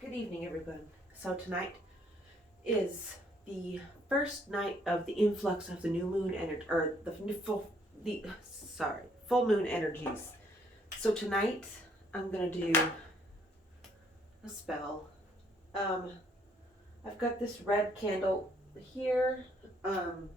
Good evening, everyone. So tonight is the first night of the influx of the new moon energy, or full moon energies. So tonight I'm gonna do a spell. I've got this red candle here, and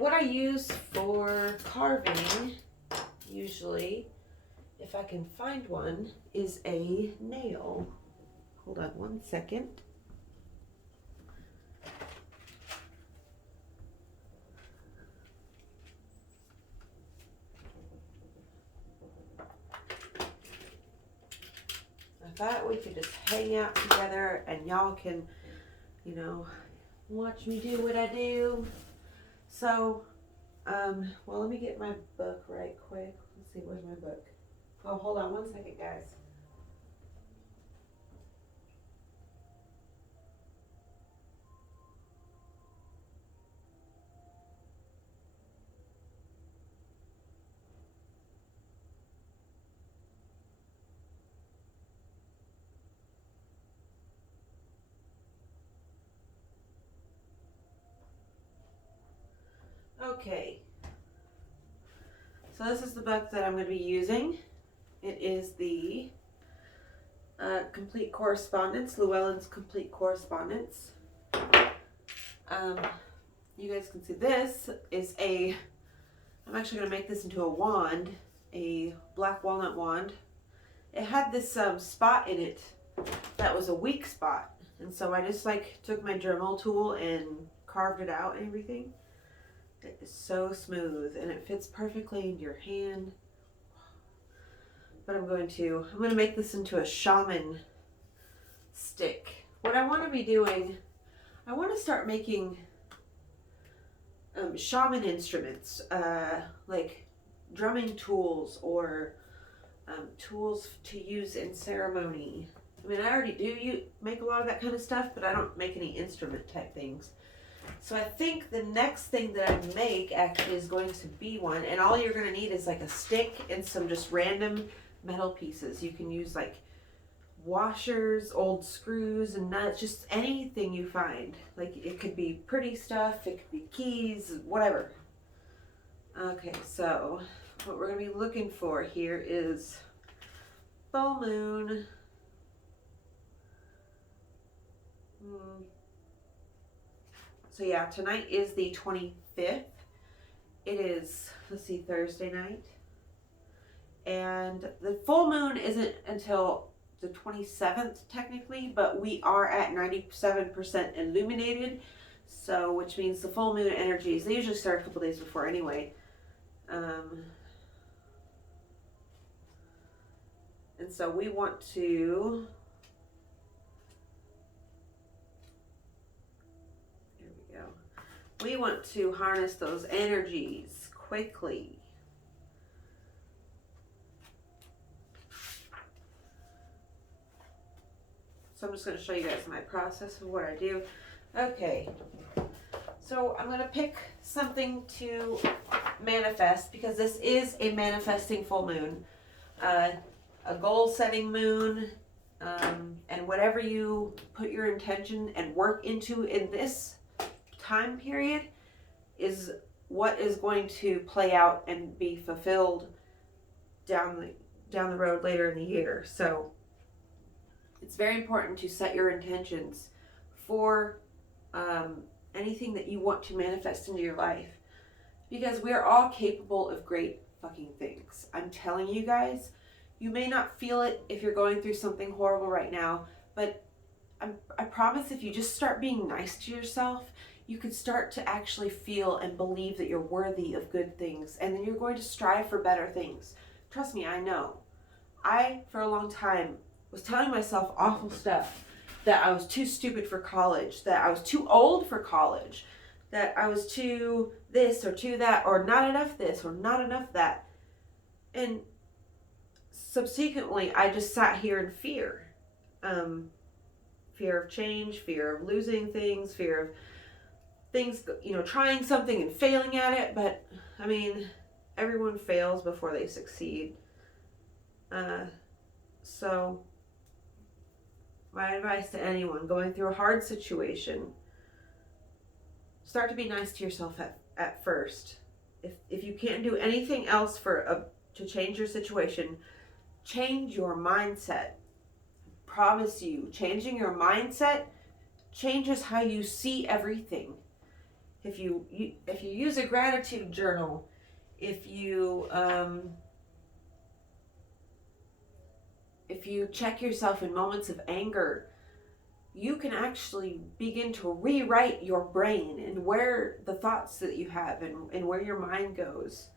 what I use for carving, usually, if I can find one, is a nail. Hold on one second. I thought we could just hang out together and y'all can, watch me do what I do. So, well, let me get my book right quick. Let's see, where's my book? Oh, hold on one second, guys. Okay. So this is the book that I'm going to be using. It is the Complete Correspondence, Llewellyn's Complete Correspondence. You guys can see this is I'm actually going to make this into a wand, a black walnut wand. It had this spot in it that was a weak spot. And so I just took my Dremel tool and carved it out and everything. It is so smooth and it fits perfectly in your hand. But I'm going to make this into a shaman stick. What I want to be doing, I want to start making shaman instruments, like drumming tools or tools to use in ceremony. I mean, I already do make a lot of that kind of stuff, but I don't make any instrument type things. So I think the next thing that I make actually is going to be one, and all you're going to need is like a stick and some just random metal pieces. You can use like washers, old screws and nuts, just anything you find. Like it could be pretty stuff, it could be keys, whatever. Okay, so what we're going to be looking for here is full moon. So yeah, tonight is the 25th. It is, Thursday night. And the full moon isn't until the 27th technically, but we are at 97% illuminated. So, which means the full moon energies, they usually start a couple days before anyway. And so we want to, we want to harness those energies quickly. So I'm just going to show you guys my process of what I do. Okay, so I'm going to pick something to manifest because this is a manifesting full moon, a goal setting moon, and whatever you put your intention and work into in this time period is what is going to play out and be fulfilled down the road later in the year. So it's very important to set your intentions for anything that you want to manifest into your life, because we are all capable of great fucking things. I'm telling you guys, you may not feel it if you're going through something horrible right now, but I promise if you just start being nice to yourself, you can start to actually feel and believe that you're worthy of good things, and then you're going to strive for better things. Trust me, I know. I, for a long time, was telling myself awful stuff, that I was too stupid for college, that I was too old for college, that I was too this or too that, or not enough this or not enough that. And subsequently, I just sat here in fear. Fear of change, fear of losing things, fear of things, trying something and failing at it. But, I mean, everyone fails before they succeed. So my advice to anyone going through a hard situation, start to be nice to yourself at first. If you can't do anything else to change your situation, change your mindset. Promise you, changing your mindset changes how you see everything. If you use a gratitude journal, if you check yourself in moments of anger, you can actually begin to rewrite your brain and where the thoughts that you have and where your mind goes.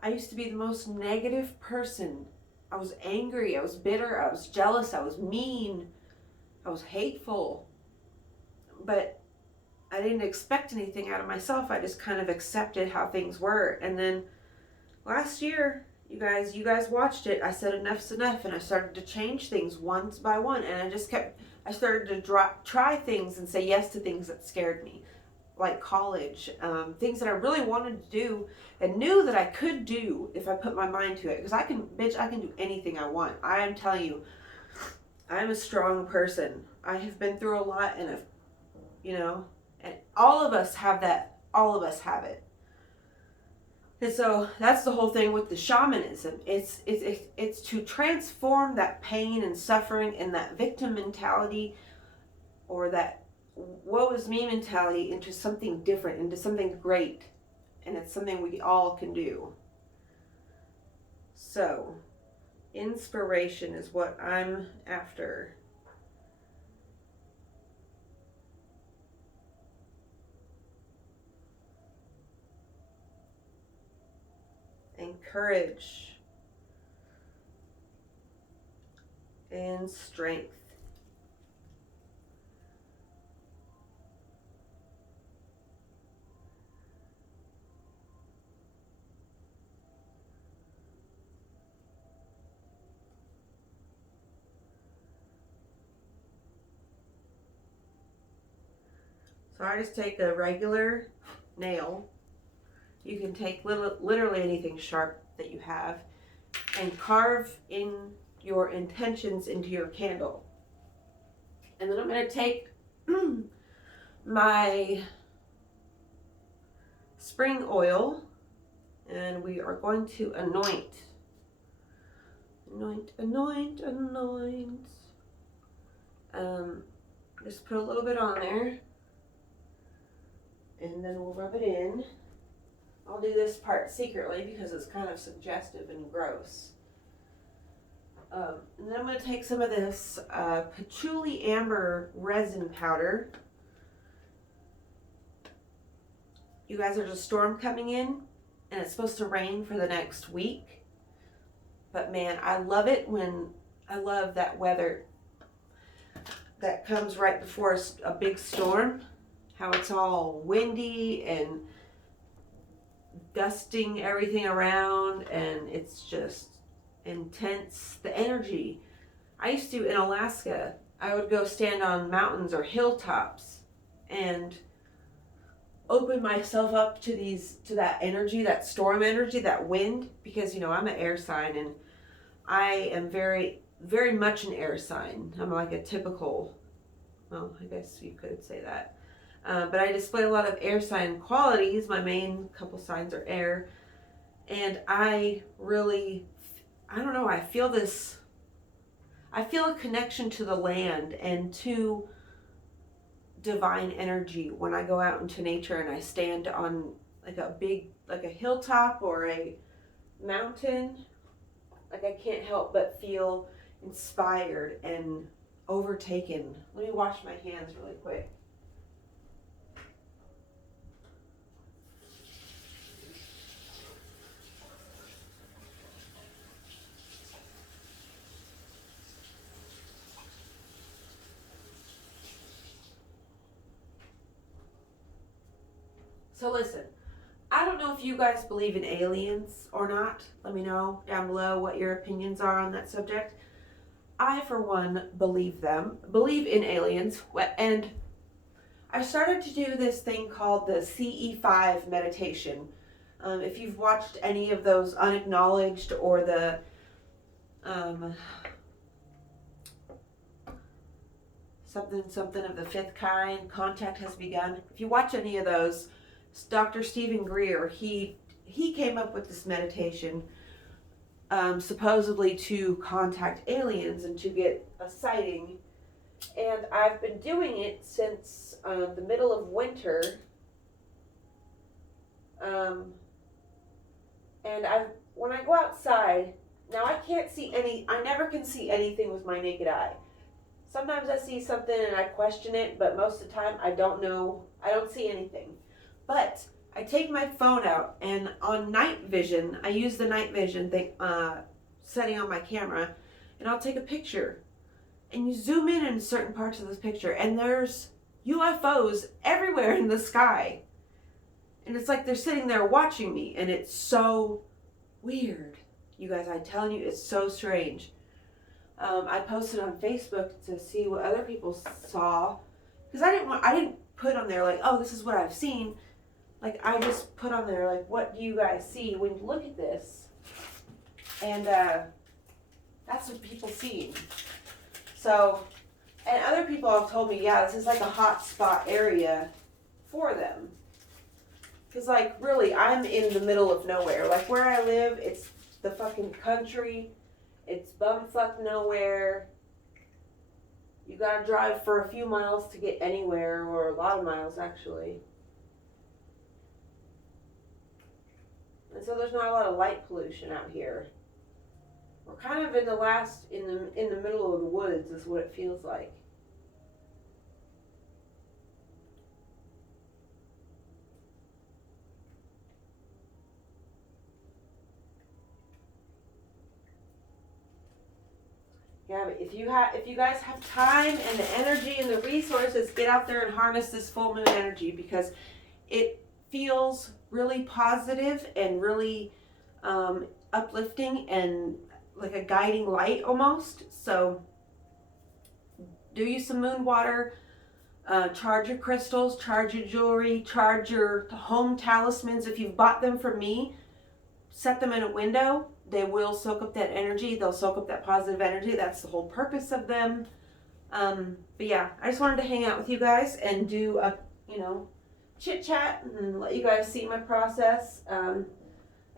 I used to be the most negative person. I was angry, I was bitter, I was jealous, I was mean, I was hateful. But I didn't expect anything out of myself. I just kind of accepted how things were. And then last year, you guys watched it. I said enough's enough, and I started to change things one by one. And I started to try things and say yes to things that scared me, like college, things that I really wanted to do and knew that I could do if I put my mind to it. Because I can do anything I want. I am telling you, I'm a strong person. I have been through a lot, and and all of us have that. All of us have it. And so that's the whole thing with the shamanism. It's to transform that pain and suffering and that victim mentality or that woe is me mentality into something different, into something great. And it's something we all can do. So, inspiration is what I'm after. And courage. And strength. So I just take a regular nail. You can take literally anything sharp that you have and carve in your intentions into your candle. And then I'm going to take my spring oil and we are going to anoint. Anoint. Just put a little bit on there. And then we'll rub it in. I'll do this part secretly because it's kind of suggestive and gross. And then I'm going to take some of this patchouli amber resin powder. You guys, there's a storm coming in and it's supposed to rain for the next week. But man, I love that weather that comes right before a big storm. How it's all windy and dusting everything around, and it's just intense. The energy. I used to, in Alaska, I would go stand on mountains or hilltops and open myself up to that energy, that storm energy, that wind, because I'm an air sign and I am very, very much an air sign. I'm like a typical, well, I guess you could say that. But I display a lot of air sign qualities. My main couple signs are air. And I don't know, I feel a connection to the land and to divine energy when I go out into nature and I stand on like a hilltop or a mountain. Like I can't help but feel inspired and overtaken. Let me wash my hands really quick. So listen, I don't know if you guys believe in aliens or not. Let me know down below what your opinions are on that subject. I, for one, believe in aliens. And I started to do this thing called the CE5 meditation. If you've watched any of those Unacknowledged or the something of the fifth kind, contact has begun. If you watch any of those, Dr. Stephen Greer, he came up with this meditation supposedly to contact aliens and to get a sighting. And I've been doing it since the middle of winter. And when I go outside, now I can't see I never can see anything with my naked eye. Sometimes I see something and I question it, but most of the time I don't know, I don't see anything. But I take my phone out, and on night vision, I use the night vision thing, setting on my camera, and I'll take a picture. And you zoom in certain parts of this picture, and there's UFOs everywhere in the sky. And it's like they're sitting there watching me, and it's so weird. You guys, I'm telling you, it's so strange. I posted on Facebook to see what other people saw, because I didn't put on there like, oh, this is what I've seen. Like, I just put on there like, what do you guys see when you look at this? And that's what people see. So, and other people have told me, yeah, this is like a hot spot area for them. Because, like, really, I'm in the middle of nowhere. Like, where I live, it's the fucking country. It's bumfuck nowhere. You gotta drive for a few miles to get anywhere, or a lot of miles, actually. And so there's not a lot of light pollution out here. We're kind of in the middle of the woods, is what it feels like. Yeah, but if you guys have time and the energy and the resources, get out there and harness this full moon energy, because it feels really positive and really uplifting and like a guiding light almost. So do you some moon water, charge your crystals, charge your jewelry, charge your home talismans. If you've bought them from me, set them in a window. They will soak up that energy. They'll soak up that positive energy. That's the whole purpose of them. But yeah, I just wanted to hang out with you guys and do a, chit chat and let you guys see my process. I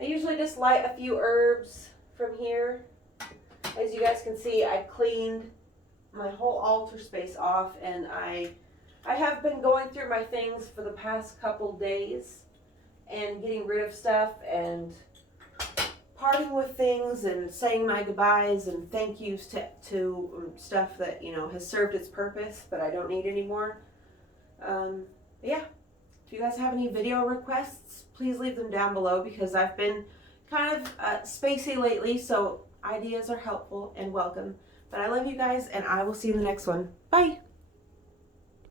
usually just light a few herbs from here. As you guys can see, I cleaned my whole altar space off, and I have been going through my things for the past couple days and getting rid of stuff and parting with things and saying my goodbyes and thank yous to stuff that, has served its purpose, but I don't need anymore. Yeah, if you guys have any video requests, please leave them down below, because I've been kind of spacey lately, so ideas are helpful and welcome. But I love you guys, and I will see you in the next one. Bye!